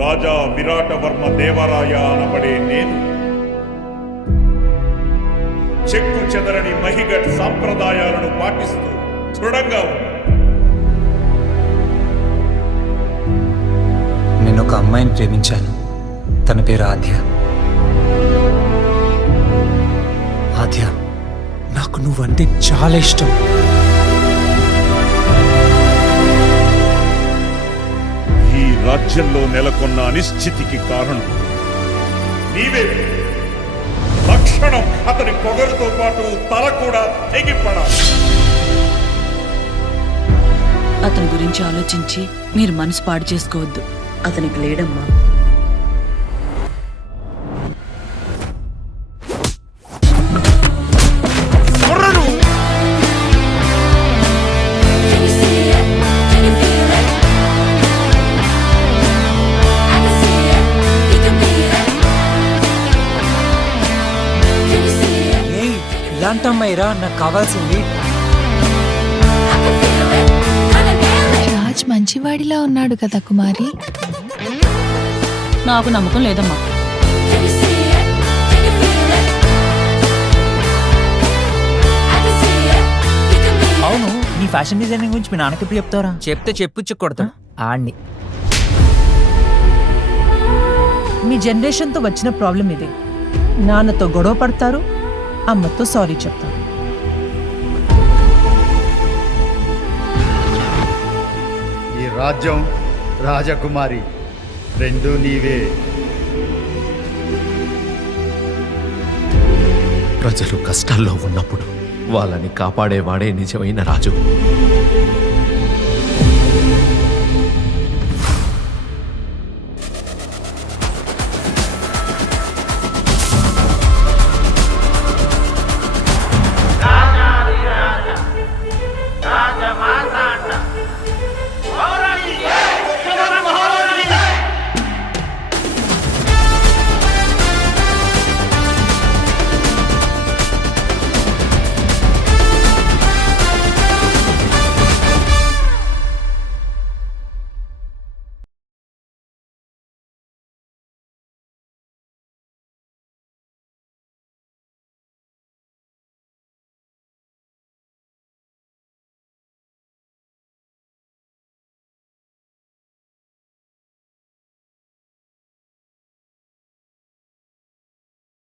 రాజా విరాటవర్మ దేవరాయ అనబడే నేను చెక్కు చెదరని మహిగఢ్ సాంప్రదాయాలను పాటిస్తూ దృఢంగా ఉన్నా. నేను ఒక అమ్మాయిని ప్రేమించాను. తన పేరు ఆద్య. ఆద్య, నాకు నువ్వంటే చాలా ఇష్టం. ఈ రాజ్యంలో నెలకొన్న అనిశ్చితికి కారణం నీవే. తక్షణం అతని పొగరుతో పాటు తల కూడా తెగిపడాలి. అతని గురించి ఆలోచించి మీరు మనసు పాడు చేసుకోవద్దు. అతనికి లేడమ్మా. ఇలాంటి అమ్మాయిరా నాకు కావాల్సింది. రాజ్ మంచివాడిలా ఉన్నాడు కదా కుమారి. నాకు నమ్మకం లేదమ్మా. అవును, నీ ఫ్యాషన్ డిజైనింగ్ గురించి మీ నాన్నకి ఎప్పుడు చెప్తారా? చెప్తే చెప్పుచ్చు కొడతా ఆడిని. మీ జనరేషన్తో వచ్చిన ప్రాబ్లం ఇది. నాన్నతో గొడవ పడతారు, అమ్మతో సారీ చెప్తారు. ఈ రాజ్యం, రాజకుమారి రెండు నీవే. ప్రజలు కష్టాల్లో ఉన్నప్పుడు వాళ్ళని కాపాడేవాడే నిజమైన రాజు.